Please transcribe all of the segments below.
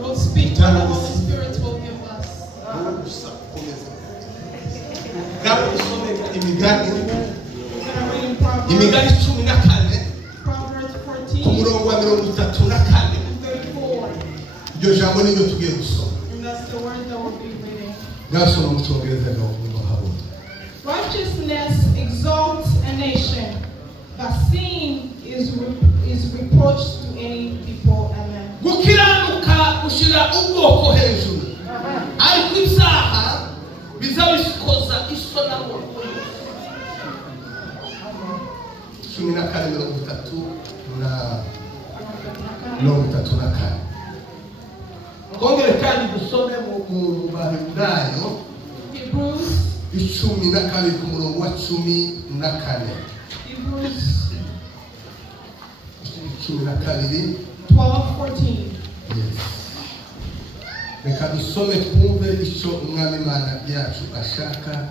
We'll speak what the Holy Spirit will give us. Imigani 14 ku murongo wa 34 iryo jambo niryo tugiye gusoma. Nasoma mu Cyongereza no mu Habura. Righteousness exalts a nation, but sin is reproach to any people. Amen. Gukiranuka gushira ubwoko hejuru, ariko ibyaha bizabikoza isona mu cumi na kane mirongo itatu na kane. Kongere kandi dusome mu Baheburayo icumi na kabiri ku murongo wa 14. Icumi na kabiri 12:14. Reka dusome twumve icyo umwami Imana yacu ashaka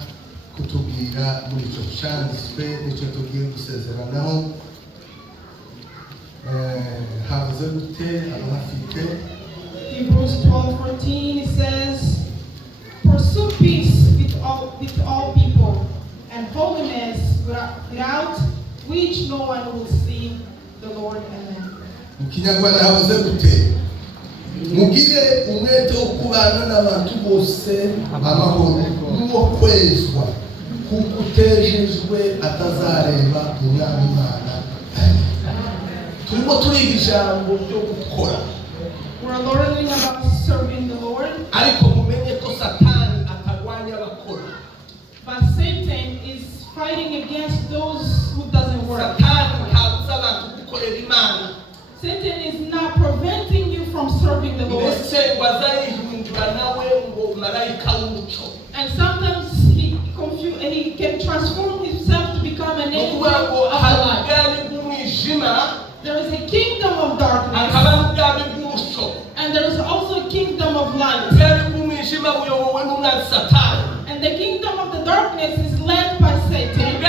kutubwira muri icyo cyanditswe n'icyo tugiye gusezeranaho. Havuze gute abafite Hebrews 12:14, it says, pursue peace with all people and holiness, without which no one will see the Lord. Amen. Mu Kinyarwanda havuze gute? Mugire umwete wo kubana n'abantu bose amahoro n'uwo kwezwa, kuko utejejwe atazareba umwami Imana. Turimo turiga ijambo ryo gukora. We're learning about serving the Lord. Ariko mumenye ko Satani atagwanya abakora. But Satan is fighting against those who doesn't work. Satani ntabuza abantu gukorera Imana. Satan is not preventing you from serving the Lord. And sometimes he can transform himself to become an angel of light. There is a kingdom of darkness, and there is also a kingdom of light. And the kingdom of the darkness is led by Satan.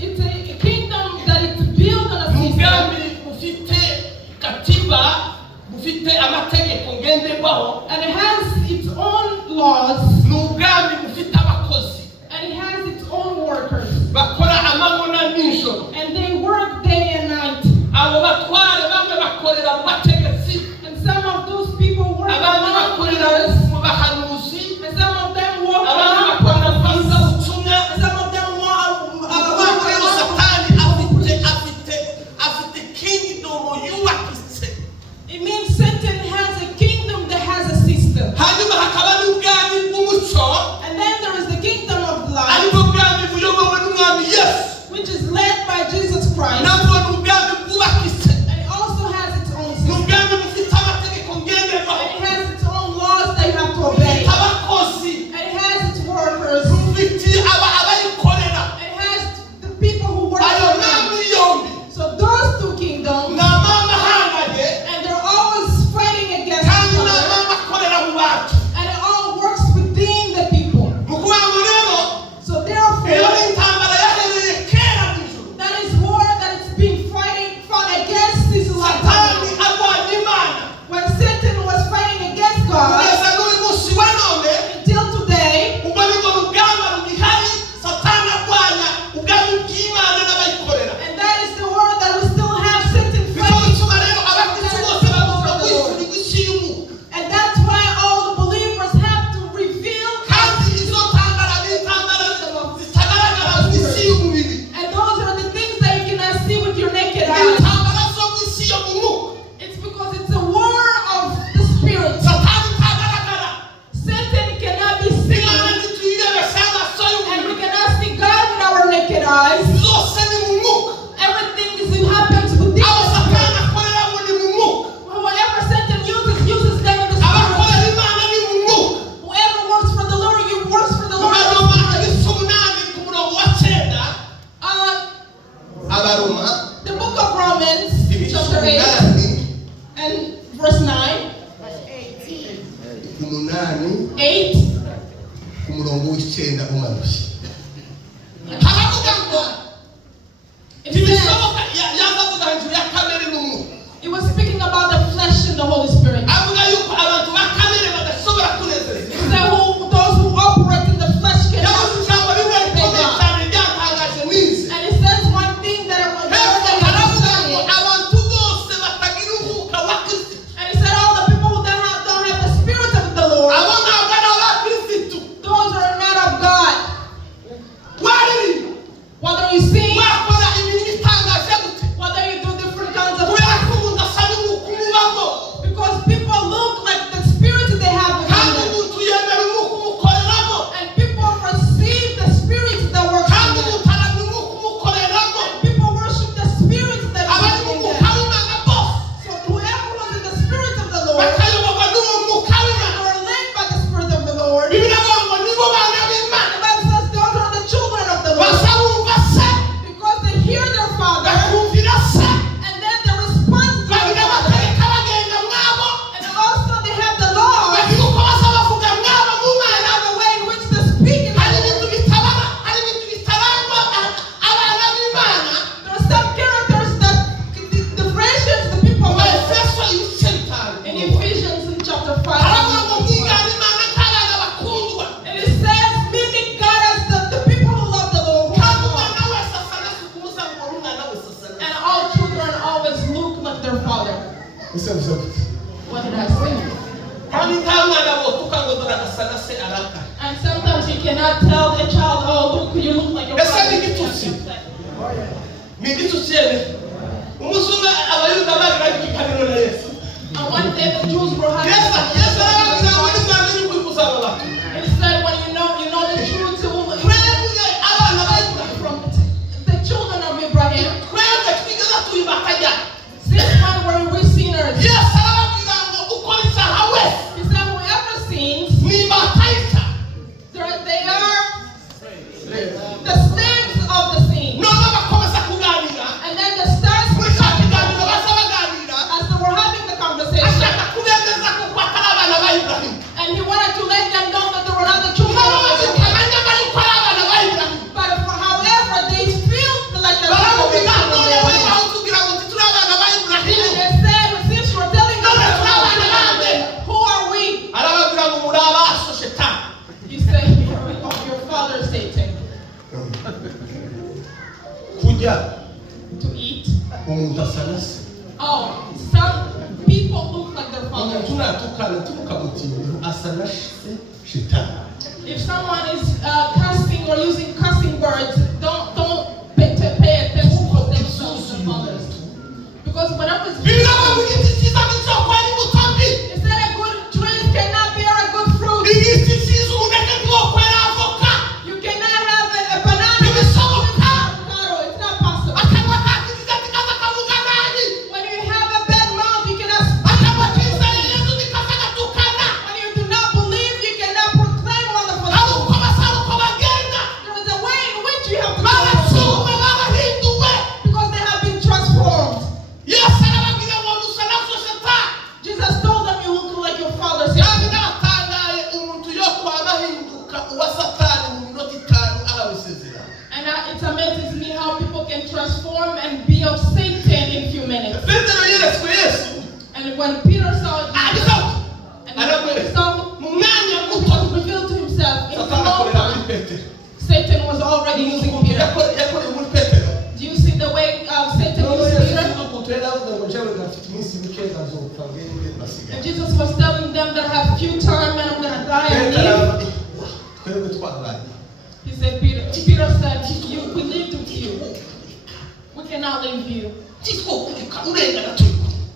It's a kingdom that is built on a system. And it has its own laws. And it has its own workers. And they work day and night. And some of those people work among leaders. And some of them work among prophets. And some of them work it means Satan has a kingdom that has a system. And then there is the kingdom of light, which is led by Jesus Christ. And it also has its own system. And it has its own laws that you have to obey. And it has its workers. And it has the people who work for them. So those two kingdoms, and they're always 8. ku murongo w'icyenda umanuye. Haravuga ngo ntibishoboka yazavuga hejuru ya kamere n'umwuka. It was speaking about the flesh and the Holy Spirit. Avuga yuko abantu ba kamere badashobora kunezereza. So those who operate in the flesh can Yavuze ijambo rimwe rikomeye cyane ryatangaje nize. And it says one thing that I want to Haravuga ngo abantu bose batagira umwuka wa Kristo. and he said all the people who don't have the Spirit of the Lord, Abo ntabwo ari aba Kristo. those are not of God. Wari Whether you sing, wakora ibintu bitangaje gute. whether you do different kinds of Kubera ko umuntu asaba umwuka umubamo. because people look like the spirit they have Kandi within them. umuntu yemera umwuka umukoreramo. And people receive the spirit that works Kandi in them. umuntu arabona umwuka umukoreramo. And people worship the spirit that Abari is mu in mwuka them. w'Imana bose So whoever was in the spirit of the Lord, bakayoborwa n'uwo mwuka they w'Imana. were led by the spirit of the Lord. Bibiliya ivuga ngo nibo bana b'Imana. The Bible says those are the children of the Lord Basabumva se, because they hear their father bakumvira se, and then they respond to their bagira father. amategeko abagenga mwabo, And also they have the law bagira uko baza bavuga mwabo mu and Mana. have the way in which they speak in Hari the ibintu bitarangwa abana b'Imana. There are some characters that differentiates the people Mu of Efeso ibice bitanu. in Ephesians in chapter 5. Haravuga ngo mwigane Imana nk'abana bakundwa. And it says, mimic God as the people who love the Lord. Kandi umwana wese asa na se ukumuza ngo umwana wese asa na se. And all children always look like their father. What did I say? Kandi nta mwana wotuka ngo dore asa na se araka. And sometimes you cannot tell the child, oh, look, you look like your Ese father. ni igitutsi. Ni igitutsi yene. Umunsi umwe abayuda bagiraga ikiganiro na Yesu. And one day the Jews were having Yesu arababwira ngo nimwamenye ukuri kuzababaka. and he said, when you know the truth, it will Twebwe abana ba Ibrahimu. from the children of Abraham. Twebwe twigeze tuyibaka ryari. Since when were we sinners? Yesu arababwira ngo ukora icyaha wese He said, whoever sins, nimbata y'icyaha. they are the slaves of the sin. None bakomeza kuganira. And then the stars Muri cya kiganiro baza baganira. as they were having the conversation. Ashaka kubemeza ko atari abana ba Ibrahimu. And he wanted to let them know that they were not the children of Abraham. Ukamenya ko yuko ari abana ba Ibrahimu. But however, they feel like the children of Baramubwira none wowe Abraham. aho tubwira ngo turi abana ba And Ibrahimu. they said, since you're telling us that we're not Abraham, who are we? Arababwira ngo muri abaso shetani. You say, of your father Satan, Kurya to eat. umuntu asa na se. Oh, some people look like their father. Umuntu natukana tukamutinya asa na se shetani. If someone is cursing or using cursing words, don't pay attention to themselves and others. Because whatever is Bibiliya ivuga igiti cyiza n'icyokuba ari imbuto mbi. it said a good tree cannot bear a good fruit. Igiti cyiza umuneke ntiwokwera avoka. You cannot have a banana with Ntibishoboka. avocado. It's not possible. Akanwa kakigize kikaza kavuga nabi. When you have a bad mouth, you cannot Akanwa kizeye Yesu nikaza gatukana. when you do not believe, you cannot proclaim wonderful Hari things. uko basa hari uko bagenda. There is a way in which you have to Baracuwe barahinduwe. because they have been transformed. Yesu arababwira ngo musa na so shetani. Jesus told them you look like your father Kandi Satan. n'abatangaye umuntu yo kwaba ahinduka uwa Satani mu minota itanu ahawe isezerano. And it amazes me how people can transform and be of Satan in few minutes. Petero yeretswe Yesu. And when Peter saw Agize Jesus, ati, and when he saw mu mwanya it muto was revealed to himself in a Satani small akorera muri time, Petero. Satan was already using Peter. Yakoreye muri Petero. Do you see the way Satan used Peter? And Jesus was telling them that I have few time and I'm going to die and live. He said, Peter said, we lived with you. We cannot leave you.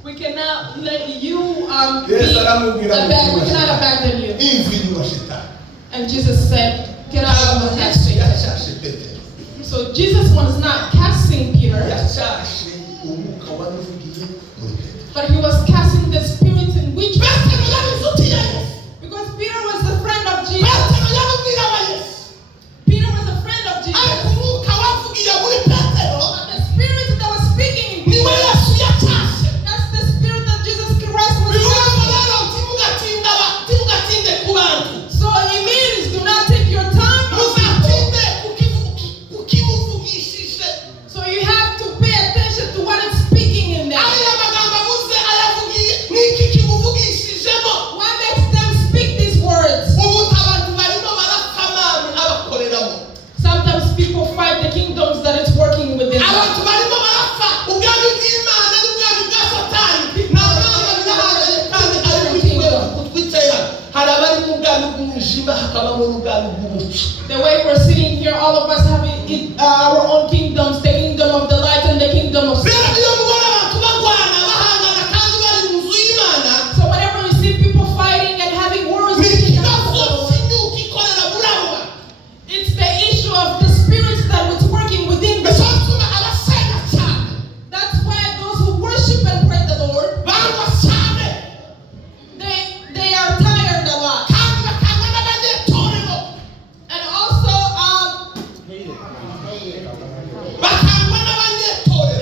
We cannot let you we cannot abandon you. And Jesus said, get out of my head, Satan. So Jesus was not casting Peter, but he was casting the spirit in which because Peter was a friend of Jesus. Peter was a friend of Jesus. But the spirit that was speaking in Peter, that's the spirit that Jesus Christ was casting. The way we're sitting here, all of us have our own kingdoms, the kingdom of the light and the kingdom of sin. So whenever we see people fighting and having wars, it's the issue of the spirits that was working within them. That's why those who worship and pray the Lord, they are tired a lot. And also,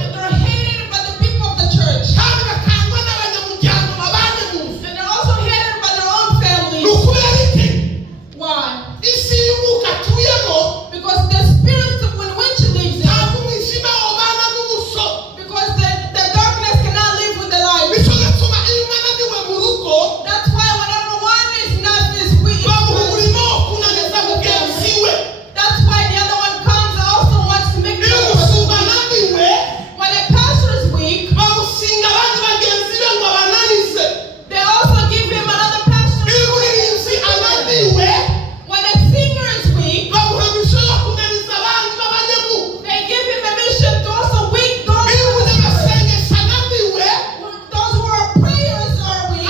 and they're hated by the people of the church. And they're also hated by their own families. Why? Because the spirits of when which lives in, because the darkness cannot live with the light. That's why whenever one is not is weak, that's why the other one comes and also wants to make sure. When a pastor is weak, they also give him another pastor. When a singer is weak, they give him a mission to also weak those who are prayers are weak.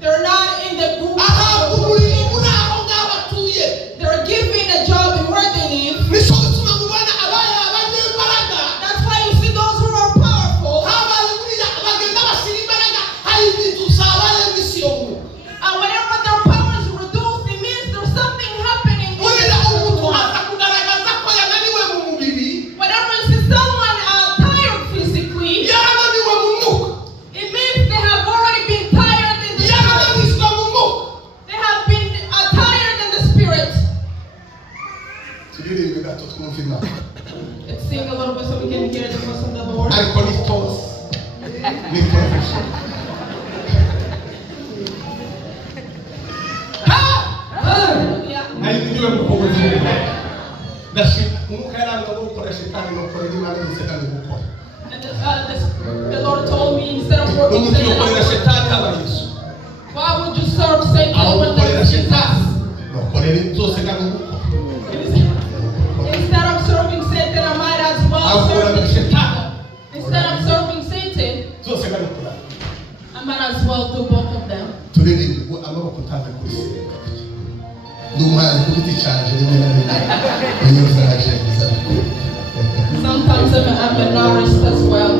They're not in the group. They're given a job and where they live. That's why you see those who are powerful. And whenever their power is reduced, it means there's something happening. Whenever you see someone tired physically, it means they have already been tired in the spirit. They have been tired in the spirit. Let's sing a little bit so we can hear the voice of the Lord. Hallelujah. And the Lord told me, instead of working Satan, why would you serve Satan when there is Jesus? Instead of serving Satan, I might as well serve Jesus. Instead of serving Satan, I might as well do both of them. Sometimes I'm an artist as well.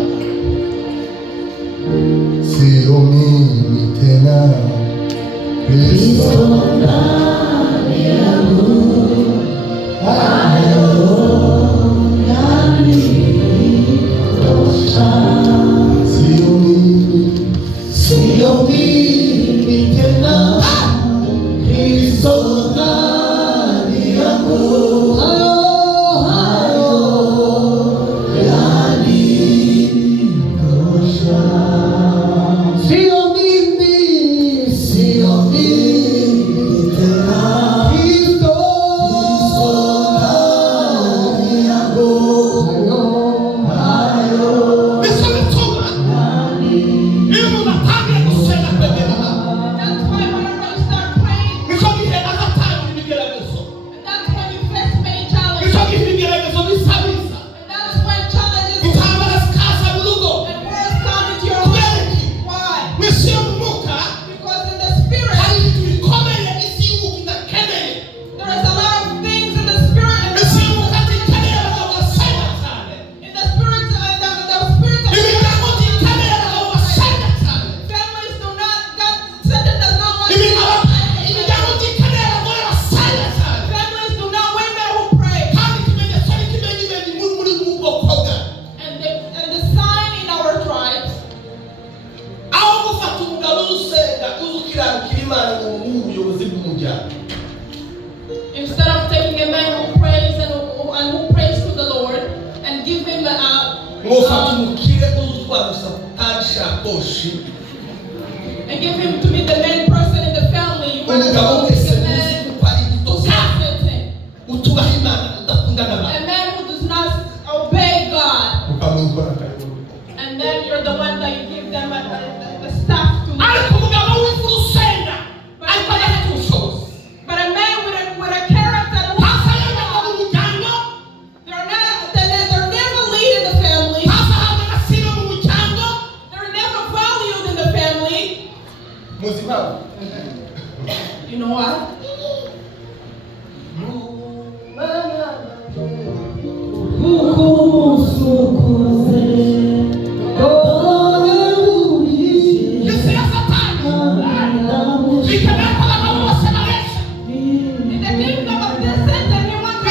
Instead of taking a man who prays and who prays to the Lord and give him and give him to be the main person in the family, you want to take a man a man who does not obey God, and then you're the one that you give them the stuff to. But know what? In the kingdom of this Satan, he wants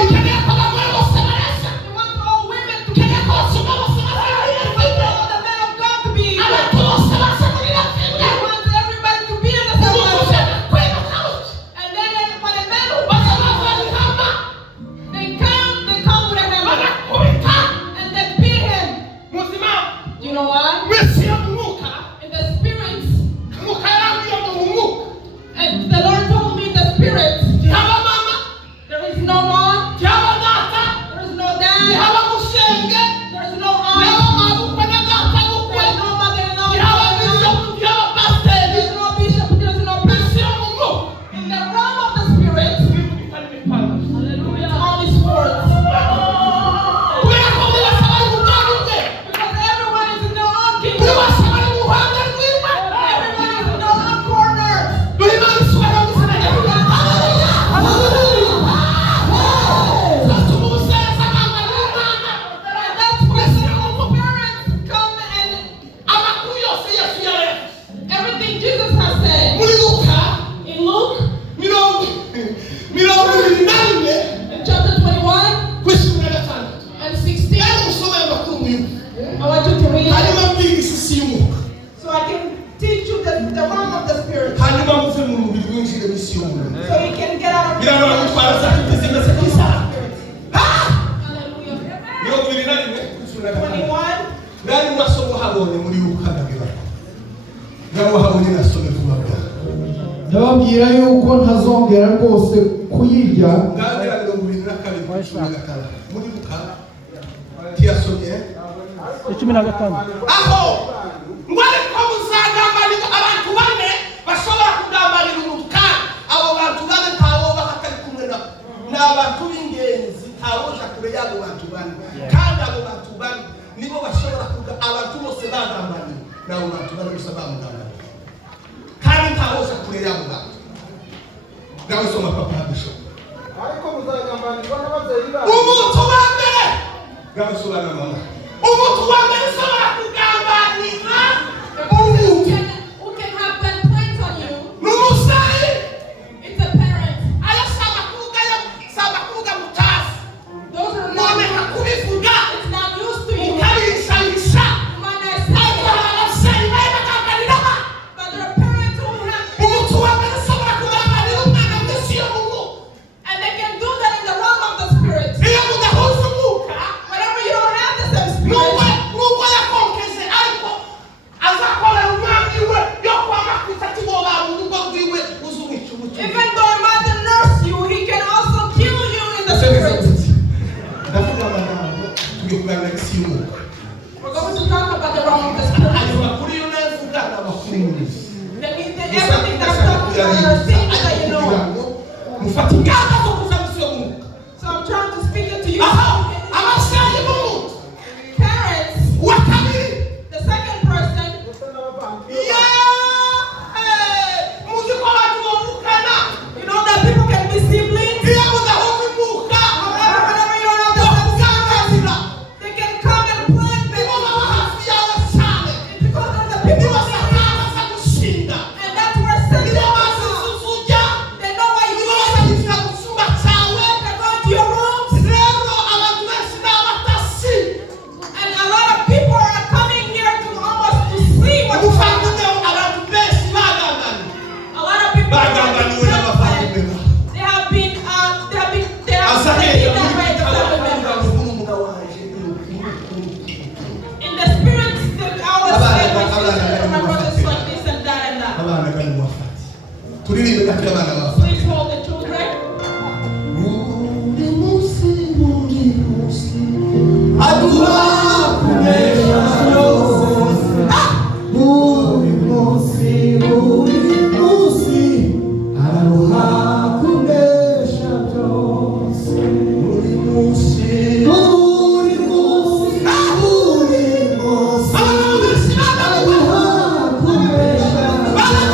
all women to be equal. He wants all the men of God to be equal. He wants everybody to be in the same level. And then when the men they come with a hammer and they beat him. Do you know why? In the spirits, and the Lord told me the spirits, there is no mom, there is no dad, there is no aunt, there is no mother-in-law, there is no bishop, there is no pastor. In the realm of the spirit, all these words. Because everyone is in their own kingdom. Everyone is in their own corners. And that's where the parents come and everything Jesus has said. In Luke, in chapter 21 and 16, I want you to read it so I can teach you the realm of the spirit. So you can get out of the Hallelujah. 21. ndababwira yuko ntazongera rwose kuyirya icumi na gatanu aho ngo ariko muzagambanira abantu bane bashobora kugambanira urubuga. Abo bantu bane ntawo bakatari kumwe nabo, ni abantu b'ingenzi, ntawoja kure y'abo bantu bane. Kandi abo bantu bane nibo bashobora kuga abantu bose bagambaniye, nabo bantu bane gusa bamugambaniye, kandi ntawoja kure y'abo bantu. Nawe soma papa habisho ariko muzagambanirwa n'ababyeyi babo. umuntu wa mbere gabasobanura mama, umuntu wa mbere ushobora kugambanira umuntu Who can have bad plans on you? n'umusayi. It's a parent. Aya saba kuvuga mutazi Those are none not. kubivuga It's not used to you. ukabisanisha. You might not say ariko it, ababyeyi bari bagambanira but there are parents who have, umuntu wa mbere ushobora kugambanira umwana mbese iyo mumu and they can do that in the realm of the spirit. iyo mudahuza umwuka Whenever you don't have the same spirit, nubwo yakonkeze ariko azakorera umwami we yo kwanga kwitati bo bantu n'ubwo bwiwe uzumwica umutima. even though a mother nurse you, he can also kill you in the spirit. ndavuga amagambo tugiye kuganira isi y'umwuka. We're going to talk about the realm of the spirit. ayo makuru yo navuga ni amakuru y'umwuka. Everything that's talking about are things that you know. mufata ingamba zo kuza mu isi y'umwuka. So I'm trying to speak it to you. aho abashayi b'umuntu Parents, wa kabiri the second person, muzi ko abantu bavukana you know that people can be siblings. iyo mudahuza umwuka However, whenever you don't have the same spirit, they can come and plant nibo them. baba hafi yawe cyane, It's because of the people nibo of the satani earth, aza gushinga, and that's where Satan nibo comes bazi from. kuzujya, They know why you nibo live. bazagitira mu cyumba cyawe. They go into your rooms, rero abantu benshi ni abatasi. and a lot of people are coming here to almost to see what's umuvandimwe happening. abantu benshi bagangana A lot of people baganganiwe n'abavandimwe babo. they have been been that way the family members. In the spirit, they always say my sister, my brother's like this and that and that. abana bari mu bafati turirimbe gake abana bafati. Please hold the children. buri munsi aduha kunesha yose. buri munsi aduha kunesha byose. buri munsi aduha kunesha byose.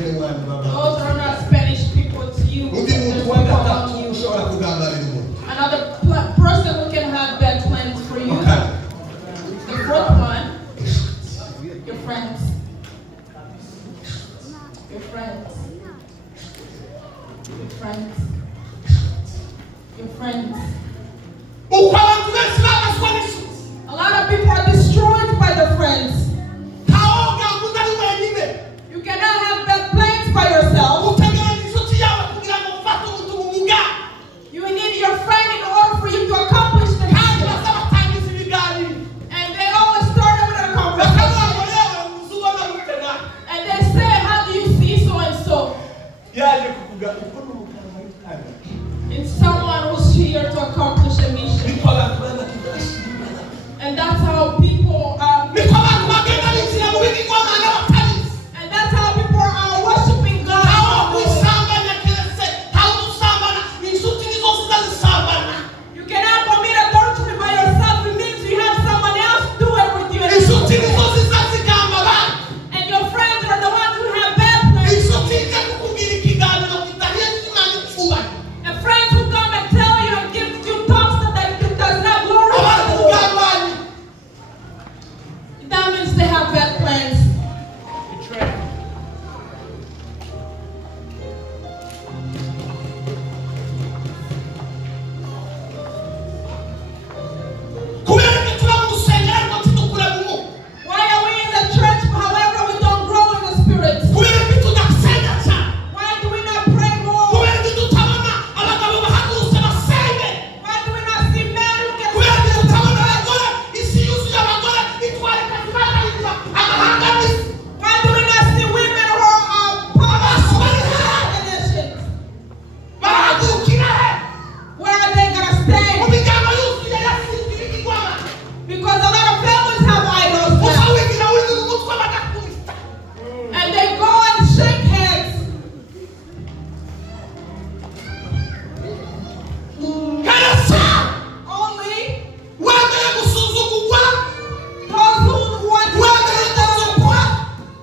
bene wanyu Those baba are not Spanish people to you. undi There's muntu people wa among gatatu you. ushobora kugambanira umuntu Another person who can have bad plans for you. Okay. The fourth one, your friends. Your friends. Your friends. Your friends. uko abantu benshi babaswa n'isuku A lot of people are destroyed by their friends. ntawoga ngo utari wenyine You cannot have bad plans by yourself. utegereza inshuti yawe kugira ngo ufate ubutumwa umuga You need your friend in order for you to accomplish the kandi mission. basa batangiza ibiganiro And they always start with a bakavuga conversation. ngo yewe uzubona gute nawe And they say, how do you see so and so? yaje kuvuga uko n'umukara w'itanga And someone who's here to accomplish a mission. niko abantu bazakidashimana And that's how people are. niko abantu bagenda binjira mu bigirwamana batabizi And that's how people are worshiping God. ntawo kwisambanya keretse ntawo usambana inshuti nizo zizazisambana You cannot commit adultery by yourself. It means you have someone else do it with you. inshuti nizo zizazigamba abandi And your friends are the ones who have bad plans. inshuti ije kukubwira ikiganiro kitahiye n'imana ipfuye And friends who come and tell you and give you talks that does not glorify abandi the Lord. kugambanyi That means they have bad plans. kubera ko tuba mu rusengero ariko tudukura mu mwuka Why are we in the church, however we don't grow in the spirit? kubera ko tudasenga cyane Why do we not pray more? kubera ko tutabona abagabo bahagurutse basenge Why do we not see men who can kubera ko stand tutabona up? abagore isi yuzuye abagore itwareka zibagarira amahanga n'isi Why do we not see women who are powerful in nations? barahagurukira he Where are they gonna mu stand? miryango yuzuye yasinze ibigirwamana Because a lot of families have idols usa now. wigira wuri mu mutwe bagakubita And they go and shake hands. karasa Only wemeye gusuzugurwa those who want to wemeye gusuzugurwa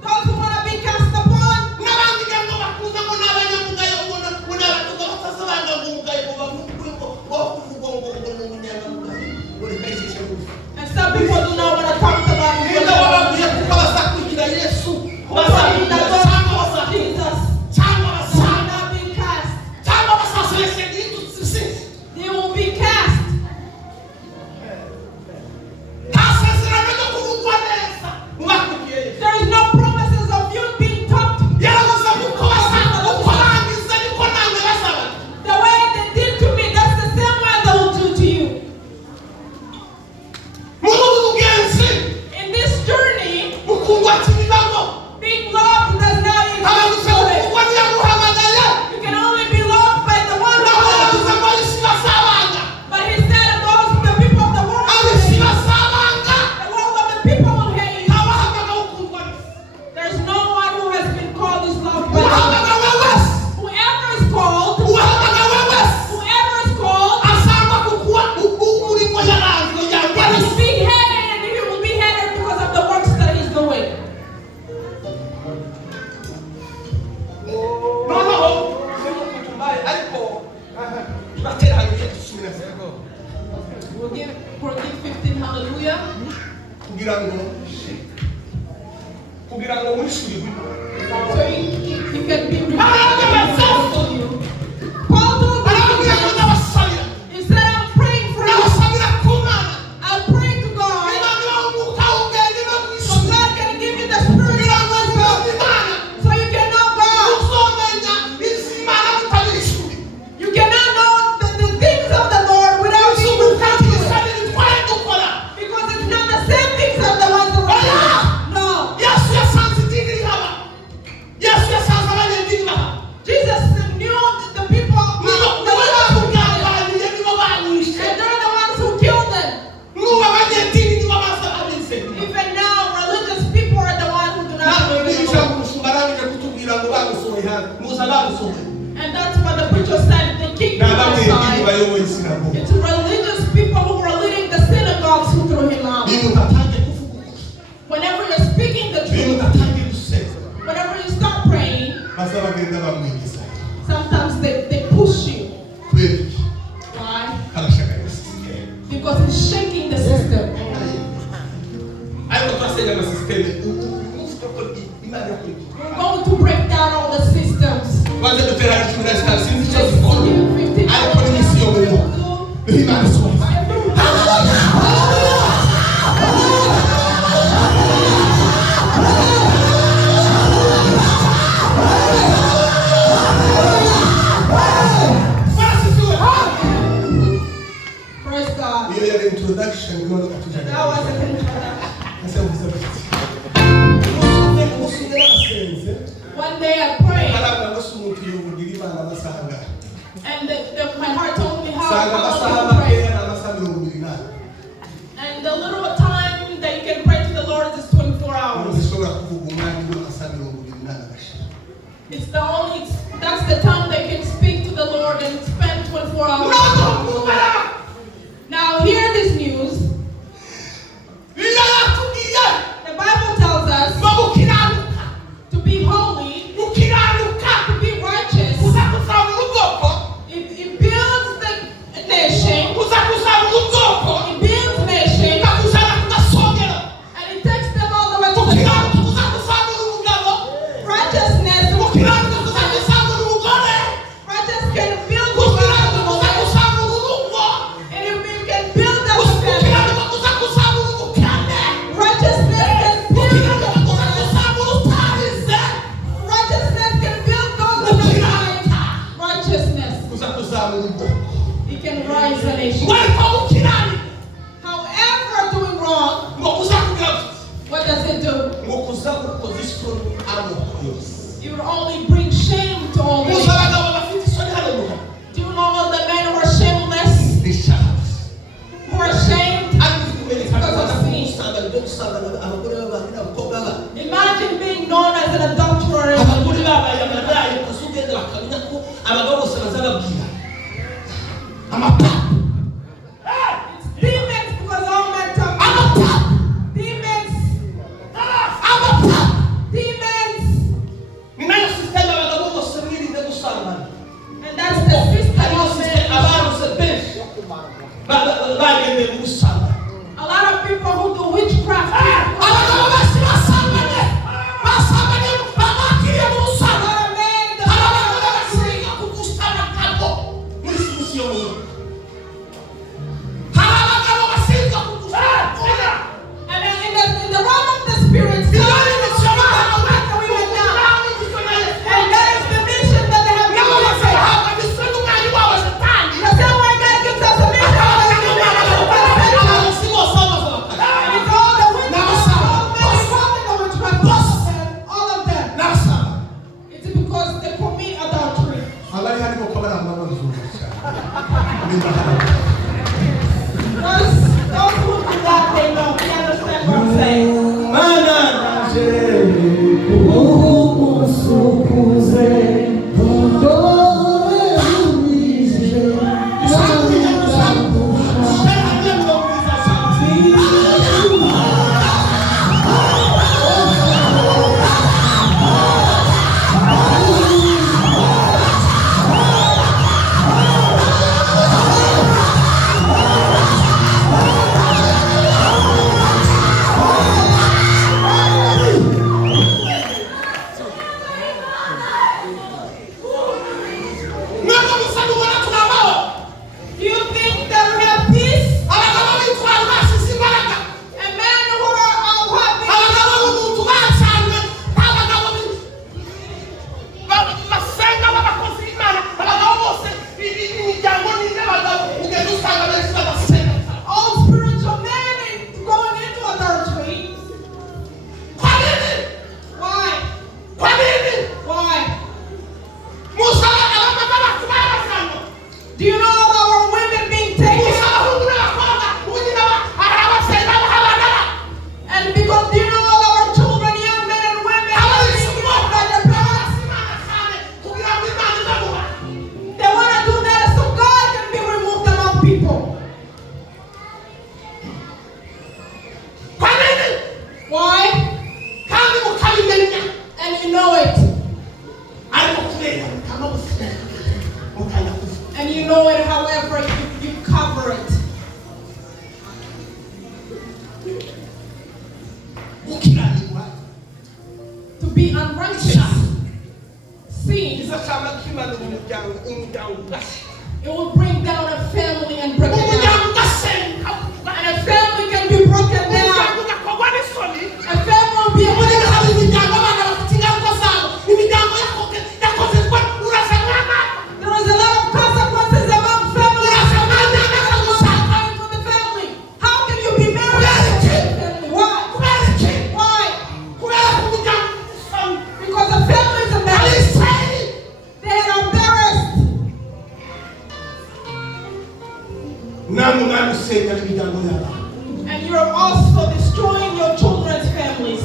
those who want to be cast upon. n'abandi ngo bakuza ngo n'abanyamugayo ubona n'abatuga batazabanga ngo umugayo ngo bavugwe ngo kuvugwa ngo ni umunyangamugayo ngo reka gusa And some people do not want to talk about niba wababwiye kuko bazakurikira yesu who believe that bazakurikira cyangwa God bazakurikira Jesus cyangwa will basanga not be cast. cyangwa basaseshe n'intusi They will be cast. nta sezerano ryo kuvugwa neza mubakurikiye yesu There is no promises of you being taught yaravuze uko basanga uko bangize niko namwe basaba the way they did to me. That's the same way they will do to you. muri ubu bugenzi In this journey, mukundwa kibibamo being loved does not abaguze include it. gukundwa ntiyaguhamagaye You can only be loved by the one who loves nabavuze you. ngo isi basabanga But he said those the people of the world will abisi hate you. basabanga The world of the people will hate you. ntawahamagawe ukundwa There's no one who has been called is loved by you. uwahamagawe wese Whoever is called, uwahamagawe wese whoever is called, asangwa kukuba umurimo yaranzwe he yambara will be headed and he will be headed because of the works that he's doing. noneho tumbaye ariko turatera hanyuma dusubira We'll give 15 hallelujah. kugira ngo murishurirwe So you can be Hallelujah. to you. Paul told barababwira ngo me, ndabasabira he said, I'm praying for you. ndabasabira ku mana I'm praying to God imana ibaha umwuka w'ubwenge no so kwishura God can give you the spirit kugira ngo of umenye wisdom imana so you can know God. uzomenya izi imana mutabishuri You cannot know the things of the Lord without being uzumufata perfect. ibisabiri twari dukora Because it's not the same things as the ones around you. No. yesu yasanze idini rihaba yesu yasanze abanyedini bahaba Jesus knew the people, nibo the leaders who killed them. bamugambaniye nibo bamwishe And they're the ones who killed them. n'ubu abanyedini nibo baza abize Even now, religious people are the ones who do not natwe believe in niba God. umushumba arangije kutubwira ngo bagusohoye hanze muza bagusohoye And that's what the preacher said. They kicked ni him abanyedini outside. bayoboye sinagoga It's religious people who were leading the synagogues who threw him out. niba utatangiye kuvuga ukuri Whenever you're speaking the niba truth, utatangiye gusenga whenever you start praying, baza bagenda bamwinjiza Sometimes they push you. kubera iki Why? karashaka system Because it's shaking the system. ariko twasenya ama system umunsi koko imana yakuri We're going to break down all the systems. baze dutera icumi na zitanu sinzi icyo zikora ariko ni misi yo murimo imana isumba Praise God. iyo yari introduction inono katujana That was an introduction. One day I prayed, and my heart told me how to pray. And the little time that you can pray to the Lord is 24 hours. That's the time that you can speak to the Lord and spend 24 hours. Now hear this news. The Bible tells us to be holy, to be righteous. It builds the nation. It builds nation. And it takes them all the way to the top. Righteousness. Righteous can build the family. And if you can build that family. Righteousness can build the righteousness can build those in the mind. Righteousness. It can rise a nation. However, doing wrong, what does it do? It will only bring shame to all men. Do you know all the men who are shameless? Who are ashamed because of sin? Imagine being known as an adulterer. It's demons because all men talk. Demons. Demons. And that's the system of men. A lot of people who do witchcraft. A lot of men. And in the realm of the spirit, and that is the mission that they have given us. The same way God gives us a mission. And it's all the witchcraft, all of them. It's because they commit adultery. Those who do that, they know. They understand what I'm saying. And you know it however you cover it. To be unrighteous. Sin. It will bring down a family and break it down. And a family can be broken down. A family will be able to there is a lot of consequences among families. For the family. How can you be married to a family? Why? Why? Because the family is embarrassed. They are embarrassed. And you're also destroying your children's families.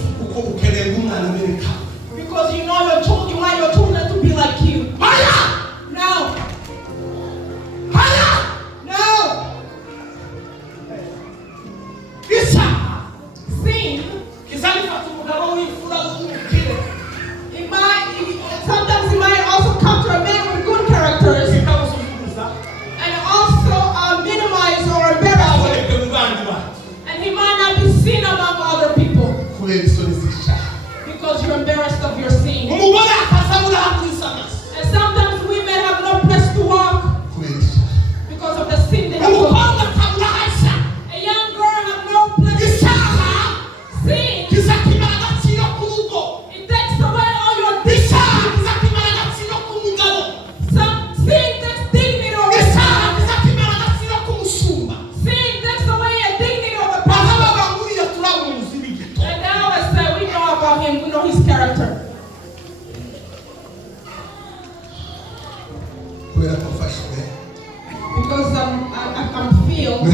Because you know your children, you want your children to be like you. No. No. Sin. Sometimes it might also come to a man with good characters. And also minimize or embarrass him. And he might not be seen among other people. Because you're embarrassed of your sin. And sometimes women have no place to walk. Because of the sin they have committed. A young girl has no place to walk. Sin. It takes away all your dignity. Sin takes dignity over sin. Sin takes away a dignity of a person. And now I say we know about him, we know his character. Because I'm filled with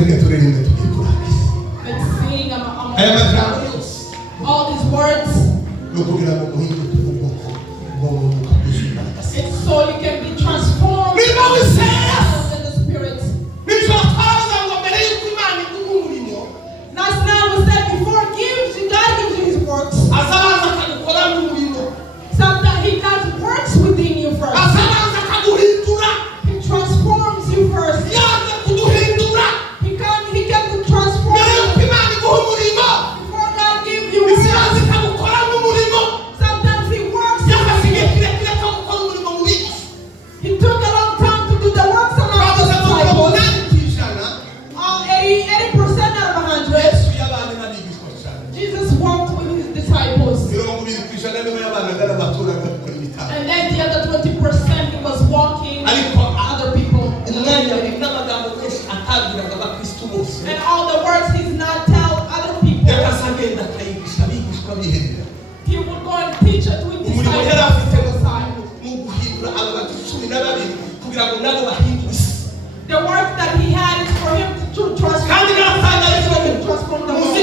seeing all these words. It's so you can be transformed in the spirit. Last night we said before God gives you his works. Sometimes he does works within you first. He transforms you first. He can transform you. Before God gives you works. Sometimes he works. He took a long time to do the works of our disciples. 80% out of 100. Jesus walked with his disciples. And then the other 20% he was walking with other people. And all the words he did not tell other people. He would go and teach it with his disciples. The work that he had is for him to transform the world.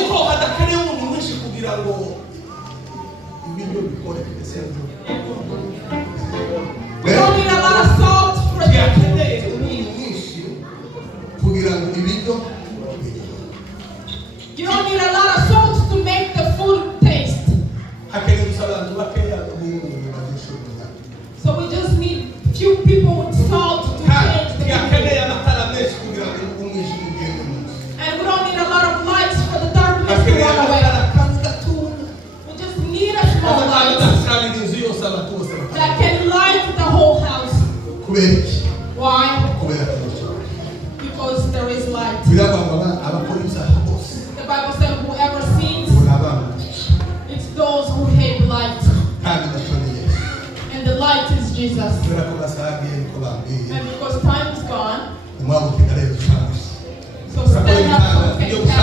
We don't need a lot of salt for the You don't need a lot of salt to make the food taste. So we just need few people with salt to change the food. And we don't need a lot of lights for the darkness to run away. We just need a small light that can light the whole house. Why? Because there is light. The Bible says whoever sins, it's those who hate light. And the light is Jesus. And because time is gone, so stand up and take care.